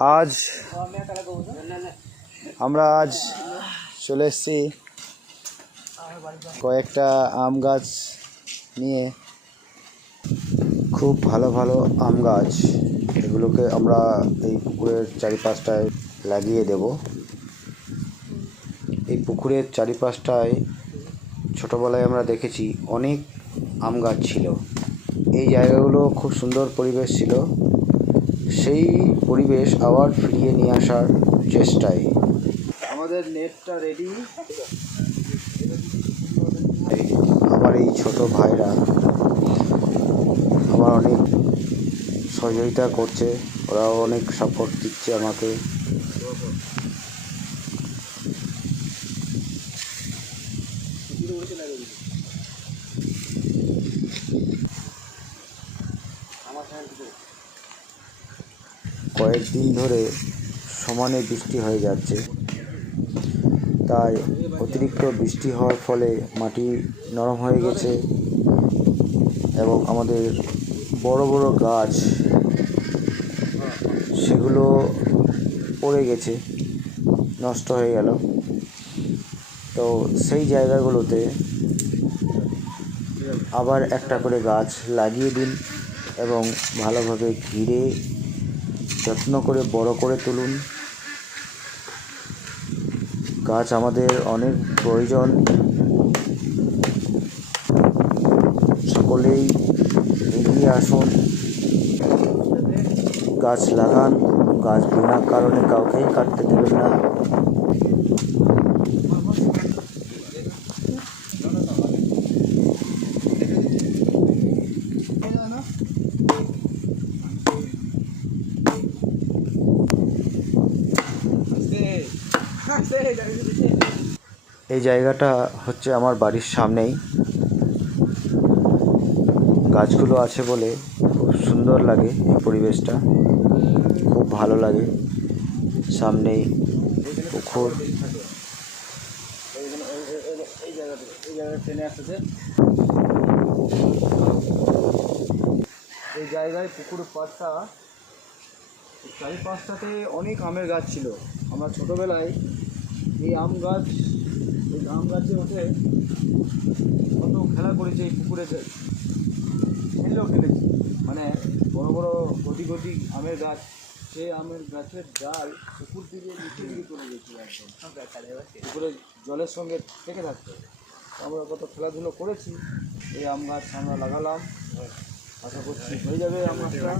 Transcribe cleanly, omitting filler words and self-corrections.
আজ আমরা চলে এসেছি কয়েকটা আম গাছ নিয়ে। খুব ভালো ভালো আম গাছ, এগুলোকে আমরা এই পুকুরের চারিপাশটায় লাগিয়ে দেব। এই পুকুরের চারিপাশটায় ছোটোবেলায় আমরা দেখেছি অনেক আম গাছ ছিল। এই জায়গাগুলো খুব সুন্দর পরিবেশ ছিল, সেই পরিবেশ আবার ফিরিয়ে নিয়ে আসার চেষ্টায় আমাদের নেটটা রেডি। আমার এই ছোট ভাইরা আমার অনেক সহযোগিতা করছে, ওরাও অনেক সাপোর্ট দিচ্ছে আমাকে। কয়েকদিন ধরে সমানে বৃষ্টি হয়ে যাচ্ছে, তাই অতিরিক্ত বৃষ্টি হওয়ার ফলে মাটি নরম হয়ে গেছে এবং আমাদের বড় বড় গাছ সেগুলো পড়ে গেছে, নষ্ট হয়ে গেল। তো সেই জায়গাগুলোতে আবার একটা করে গাছ লাগিয়ে দিন এবং ভালোভাবে ঘিরে যত্ন করে বড় করে তুলুন। গাছ আমাদের অনেক প্রয়োজন, সকলেই এগিয়ে আসুন, গাছ লাগান। গাছ বিনা কারণে কাউকেই কাটতে দেবেন না। এই জায়গাটা হচ্ছে আমার বাড়ির সামনেই, গাছগুলো আছে বলে খুব সুন্দর লাগে, এই পরিবেশটা খুব ভালো লাগে। সামনেই পুকুর, এই জায়গায় পুকুর পাড়টা চারিপাশটাতে অনেক আমের গাছ ছিল। আমরা ছোটোবেলায় এই আম গাছে উঠে কত খেলা করেছে, এই পুকুরে খেললেও খেলেছি। মানে বড় বড় গতি গতি আমের গাছ, সেই আমের গাছের ডাল পুকুর থেকে নিচে দিকে চলে গেছিল, একদম পুকুরে জলের সঙ্গে থেকে থাকতো। আমরা কত খেলাধুলো করেছি। এই আম গাছ আমরা লাগালাম, আশা করছি হয়ে যাবে আম গাছটা।